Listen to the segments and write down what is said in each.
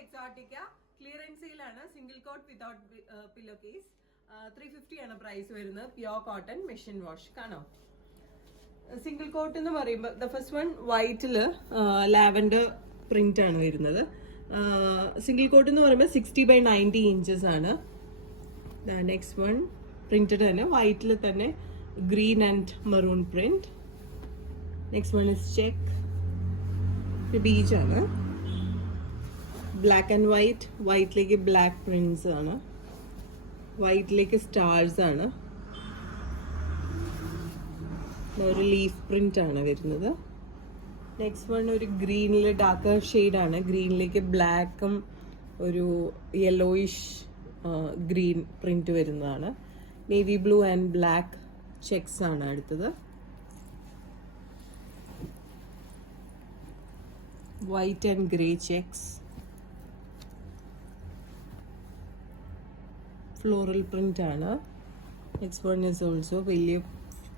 Exotica clearance sale ആണ്. Single coat without pillowcase. 350 ആണ് price വരുന്നത്. പ്യുവർ കോട്ടൺ മെഷീൻ വാഷ് കാണാം. സിംഗിൾ കോട്ട് എന്ന് പറയുമ്പോൾ ദ ഫസ്റ്റ് വൺ വൈറ്റില് ലാവൻഡർ പ്രിന്റ് ആണ് വരുന്നത്. സിംഗിൾ കോട്ട് എന്ന് പറയുമ്പോൾ 60/90 ഇഞ്ചസ് ആണ്. നെക്സ്റ്റ് വൺ പ്രിന്റഡ് തന്നെ വൈറ്റിൽ തന്നെ green and maroon print. Next one is check beach ആണ്. ബ്ലാക്ക് ആൻഡ് വൈറ്റ്, വൈറ്റിലേക്ക് ബ്ലാക്ക് പ്രിന്റ്സ് ആണ്, വൈറ്റിലേക്ക് സ്റ്റാർസ് ആണ്, ഒരു ലീഫ് പ്രിന്റ് ആണ് വരുന്നത്. നെക്സ്റ്റ് വൺ ഒരു ഗ്രീനിൽ ഡാർക്കർ ഷെയ്ഡ് ആണ്, ഗ്രീനിലേക്ക് ബ്ലാക്കും ഒരു യെല്ലോയിഷ് ഗ്രീൻ പ്രിന്റ് വരുന്നതാണ്. Navy blue and black checks ആണ് അടുത്തത്. White and grey checks, floral print ആണ്. നെക്സ്റ്റ് വൺ ഇസ് ഓൾസോ വലിയ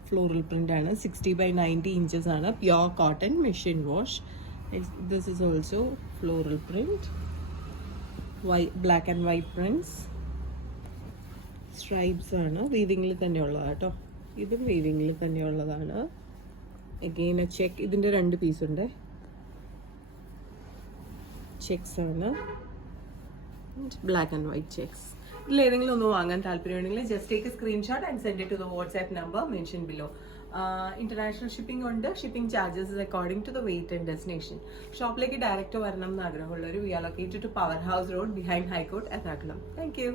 ഫ്ലോറൽ പ്രിന്റ് ആണ്. 60/90 ഇഞ്ചസ് ആണ്. Pure cotton machine wash. This is also floral print. Black and white prints, stripes ആണ്. വീവിങ്ങിൽ തന്നെ ഉള്ളതാണ് കേട്ടോ. ഇതും വീവിങ്ങിൽ തന്നെ ഉള്ളതാണ്. അഗെയിൻ ചെക്ക്, ഇതിൻ്റെ 2 പീസ് ഉണ്ട്. ചെക്സ് ആണ്, ബ്ലാക്ക് ആൻഡ് വൈറ്റ് ചെക്സ്. ഇതിൽ ഏതെങ്കിലും ഒന്ന് വാങ്ങാൻ താല്പര്യമുണ്ടെങ്കിൽ just take a screenshot and send it to the WhatsApp number mention below. International shipping ഉണ്ട്. Shipping charges according to the weight and destination. ഷോപ്പിലേക്ക് ഡയറക്റ്റ് വരണം എന്ന് ആഗ്രഹമുള്ളവർ, we are located to power house road behind high court Ernakulam. Thank U.